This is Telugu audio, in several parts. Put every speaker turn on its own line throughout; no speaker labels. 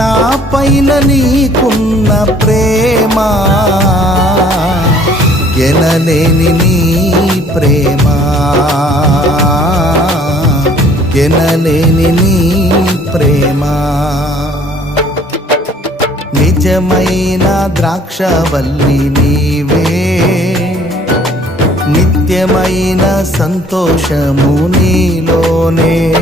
నా పైన నీకున్న ప్రేమ. ఎనలేని నీ ప్రేమ. ఎనలేని నీ ప్రేమ. నిజమైన ద్రాక్షవల్లి నీవే. నిత్యమైన సంతోషము నీలోనే.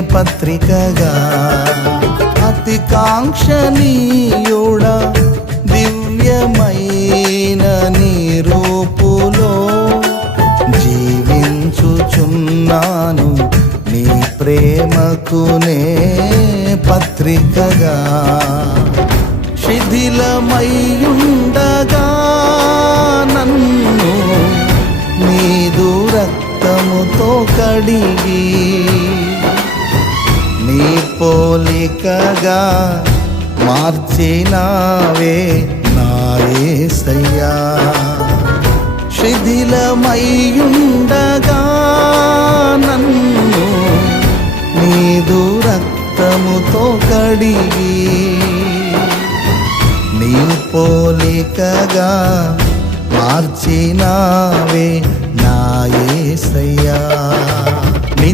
పత్రికగా. అతి కాంక్షణీయుడ దివ్యమైన నీ రూపులో జీవించుచున్నాను. నీ ప్రేమకునే పత్రికగా. శిథిలమయ్యుండగా నన్ను నీదు రక్తముతో కడిగి పోలికగా మార్చినావే నాయసయ్యా శిథిలమయ్యుండగా నన్ను నీదు రక్తముతో కడిగి. నీ పోలికగా మార్చినావే నాయే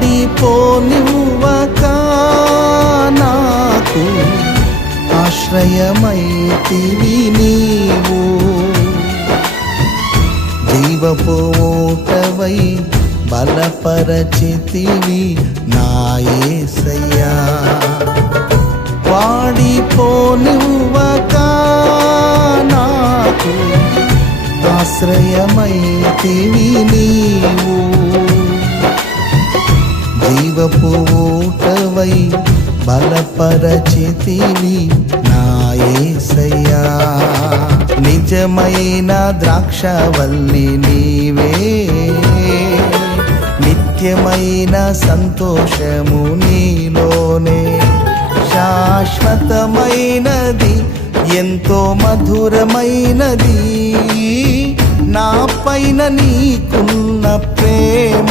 వాడిపోనివ్వక నాకు ఆశ్రయమైతివి నీవు. దీవపోటవై బలపరచితివి నాయసయ్యా వాడిపోనివ్వక నాకు ఆశ్రయమైతివి నీవు. జీవపు ఊటవై బలపరచితివి నాయసయ్యా నిజమైన ద్రాక్షవల్లి నీవే. నిత్యమైన సంతోషము నీలోనే. శాశ్వతమైనది ఎంతో మధురమైనది. నా పైన నీకున్న ప్రేమ.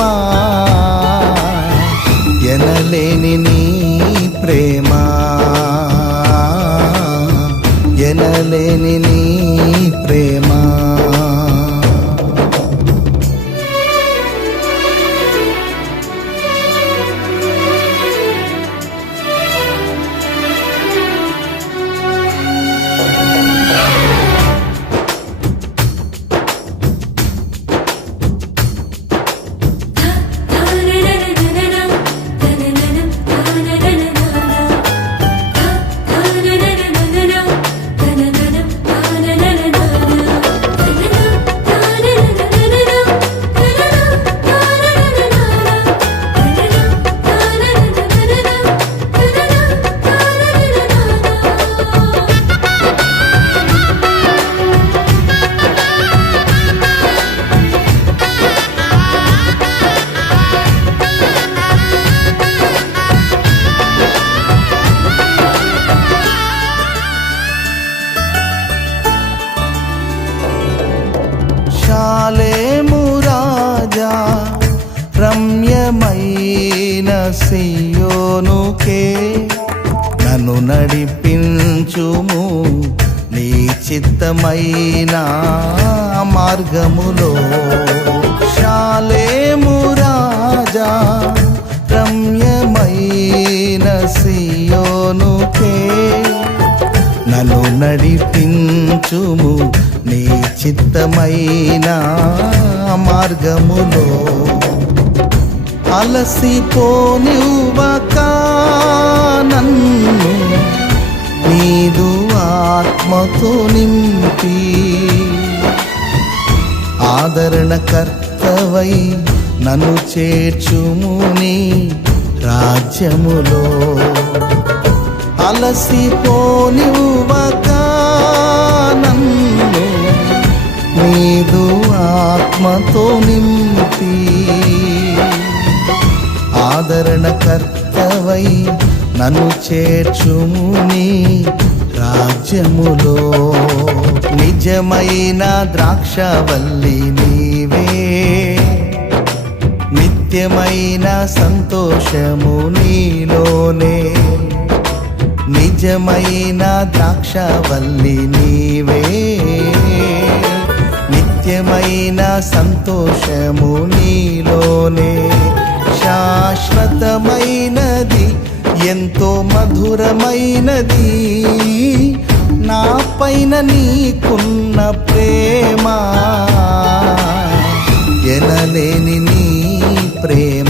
ఎనలేని నీ ప్రేమ. ఎనలేని నీ ప్రేమ. రమ్యమైన సియోనుకే. నన్ను నడిపించుము నీ చిత్తమైన మార్గములో. శాలేము రాజా రమ్యమైన సియోనుకే. నన్ను నడిపించుము. నీ చిత్తమైన మార్గములో అలసిపోనివ్వక నన్ను నీదు ఆత్మతో నింపి. ఆదరణకర్తవై నన్ను చేర్చుము నీ రాజ్యములో. అలసిపోనివ్వక నన్ను నీదు ఆత్మతో నింపి. ఆదరణకర్తవై నన్ను చేర్చుము నీ రాజ్యములో. నిజమైన ద్రాక్షవల్లి నీవే. నిత్యమైన సంతోషము నీలోనే. నిజమైన ద్రాక్షవల్లి నీవే. నిత్యమైన సంతోషము నీలోనే. శాశ్వతమైనది ఎంతో మధురమైనది. నా పైన నీకున్న ప్రేమ ఎనలేని నీ ప్రేమ.